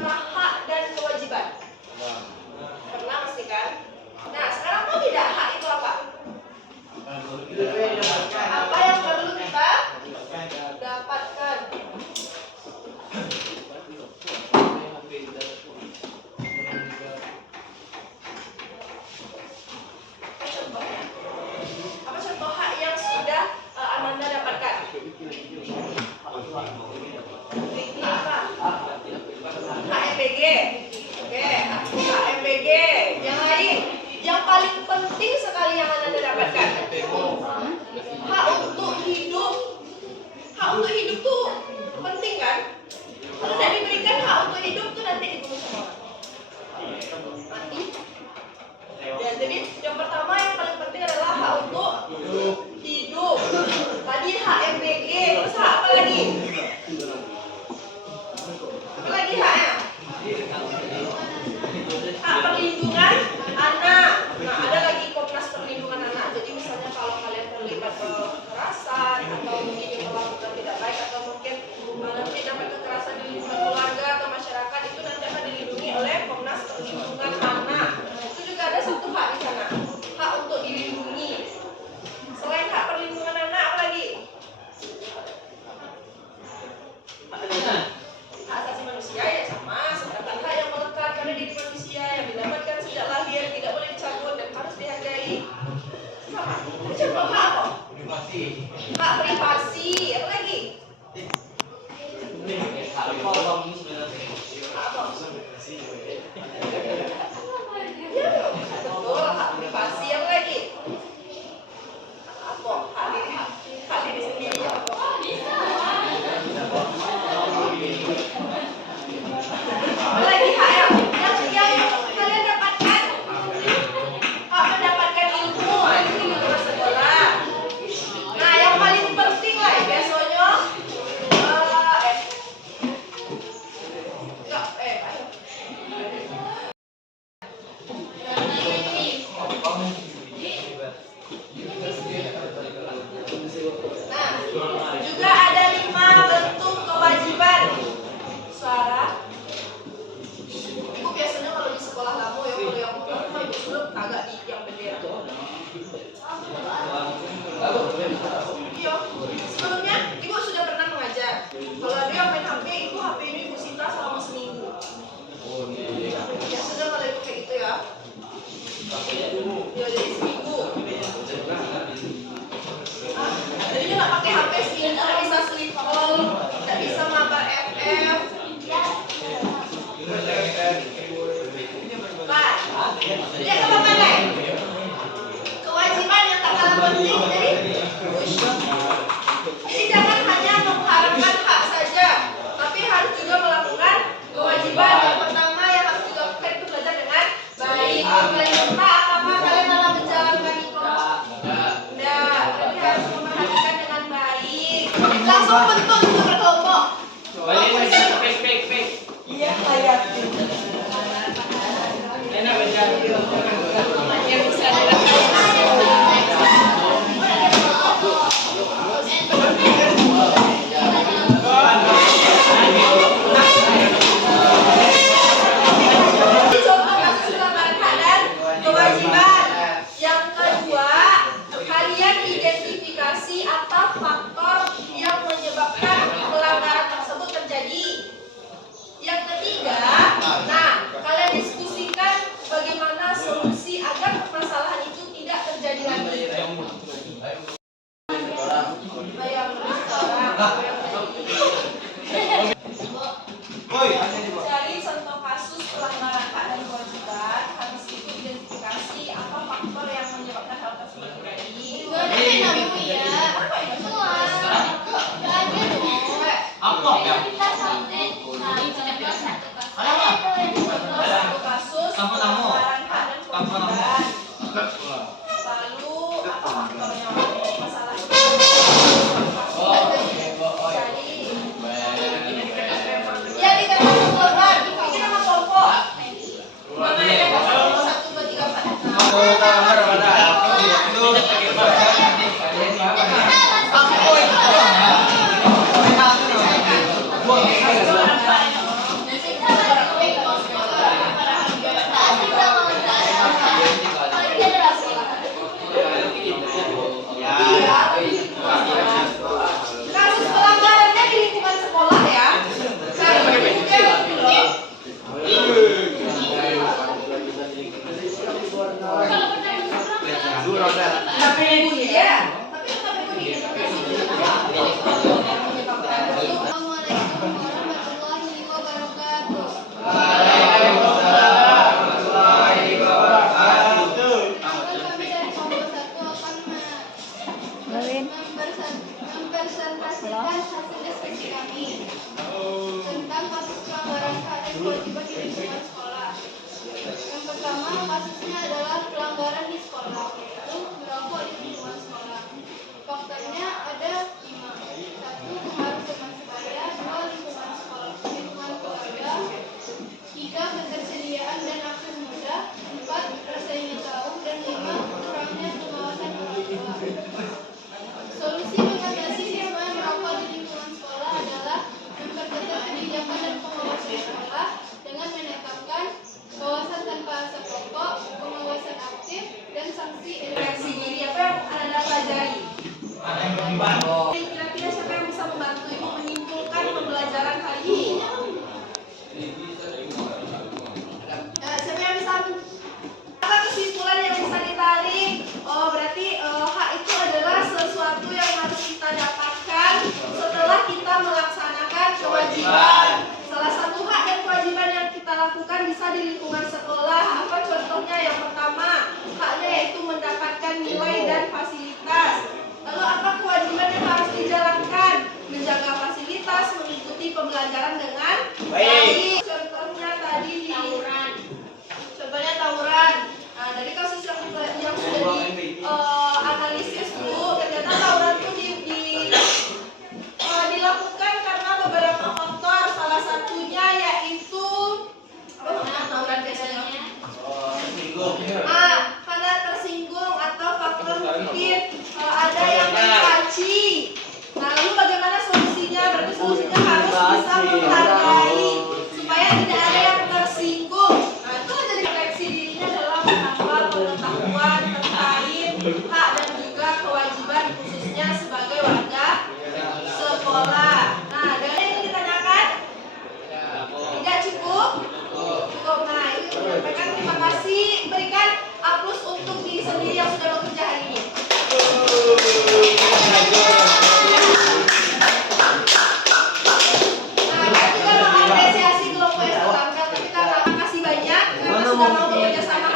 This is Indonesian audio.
kata hak dan kewajiban? Pernah pasti kan? Nah, sekarang tahu tidak hak itu apa? Apa yang perlu kita dapatkan? Apa contoh hak yang sudah Ananda dapatkan? Ini apa? HMPG. Oke, HMPG. Yang lain, yang paling penting sekali yang Ananda dapatkan, hak untuk hidup. Hak untuk hidup tuh penting kan? Kalau tidak diberikan hak untuk hidup tuh nanti dibunuh sama orang. Mati. Ya, jadi yang pertama yang paling penting adalah hak untuk hidup. Tadi HMPG, terus hak apa lagi? Apa lagi haknya? Hak perlindungan anak. Nah, ada lagi Komnas Perlindungan Anak. Jadi misalnya kalau kalian terlibat kekerasan atau mungkin yang melakukan tidak baik atau mungkin nanti dapat kekerasan di lingkungan keluarga atau masyarakat, itu nanti akan dilindungi oleh Komnas Perlindungan Anak. Itu juga ada satu hak di sana, hak untuk dilindungi. Selain hak perlindungan anak, apa lagi? Hak asasi manusia ya sama, sedangkan hak yang melekat pada diri manusia yang didapatkan sejak lahir, tidak boleh dicabut dan harus dihargai. Sama. Ini contoh hak apa? Hak privasi. Apa lagi? Hak apa? Ya, betul, hak privasi. Apa lagi? Apa? Hak diri sendiri. Apa lagi hak yang kalian dapatkan? Hak mendapatkan ilmu, ini di luar sekolah. Nah, yang paling penting lah biasanya Nah, juga ada 5 bentuk kewajiban. Suara. Ibu biasanya kalau di sekolah kamu ya, kalau yang rumah ibu belum agak di yang bendera. Iya. Sebelumnya ibu sudah pernah mengajar. Kalau ada yang main HP, ibu HP ini ibu sita selama seminggu. Ya sudah kalau ibu kayak gitu ya. Ya jadi seminggu. Jadi dia nggak pakai HP seminggu, nggak bisa sleep call, nggak bisa mabar FF. Pak, lihat ke papan lain. Kewajiban yang tak kalah penting. Jadi jangan hanya mengharapkan hak saja, tapi harus juga melakukan kewajiban. Yang pertama yang harus juga lakukan itu belajar dengan baik. Kalian lupa apa kalian malah menjalankan itu? Enggak, tapi harus memperhatikan dengan baik. Langsung bentuk itu berkelompok. Iya, kayak enak baca. Yang bisa apa faktor yang menyebabkan bisa di lingkungan sekolah. Apa contohnya? Yang pertama, haknya yaitu mendapatkan nilai dan fasilitas. Lalu apa kewajiban yang harus dijalankan? Menjaga fasilitas, mengikuti pembelajaran dengan baik. Contohnya tadi di contohnya tawuran. Nah, dari kasus yang sudah analisis Bu, ternyata tawuran itu dilakukan karena beberapa faktor. Salah satunya yaitu apa tawuran biasanya? Karena tersinggung atau faktor mungkin ada yang mencaci. Nah, lalu bagaimana solusinya? Berarti solusinya harus bisa menghargai supaya tidak ada yang tersinggung. Nah, itu jadi refleksi dirinya dalam menambah pengetahuan terkait hak dan juga kewajiban khususnya sebagai warga sekolah. Nah, ada yang ingin ditanyakan? Tidak cukup? Cukup. Nah, itu menyampaikan terima kasih. Berikan aplaus untuk diri sendiri yang sudah bekerja hari ini. Nah, kita juga mengapresiasi kelompok yang terangkat, tapi karena kasih banyak karena sudah mau bekerja sama